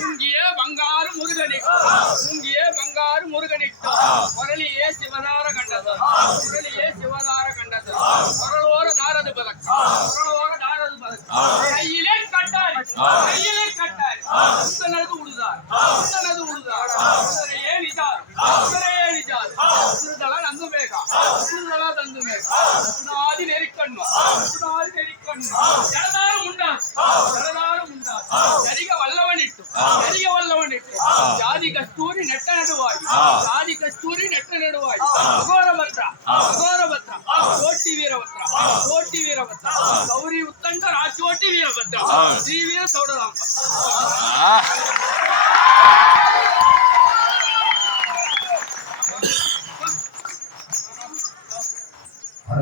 இங்கே பங்காரு முருகனிக்கு இங்கே பங்காரு முருகனிக்கு முரளியே சிவதார கண்டதர் முரளியே சிவதார கண்டதர் முரளோர தாரது பதக் முரளோர தாரது பதக் கையிலே கட்டாரி உத்தனது உடுதார் உதரையே நிஜார் சுருதல நந்து மேகா சுனாதி நெறிக்கண்ணு ஜலதாரம் உண்டா சரிக வல்லவனிட்டு ஜாதி கஸ்தூரி நெட்ட நடுவாய் அகோரபத்ரா கோட்டி வீரபத்ரா கௌரி உத்தண்ட ராஜோட்டி வீரபத்ரா ஸ்ரீ வீர சௌடராம்ப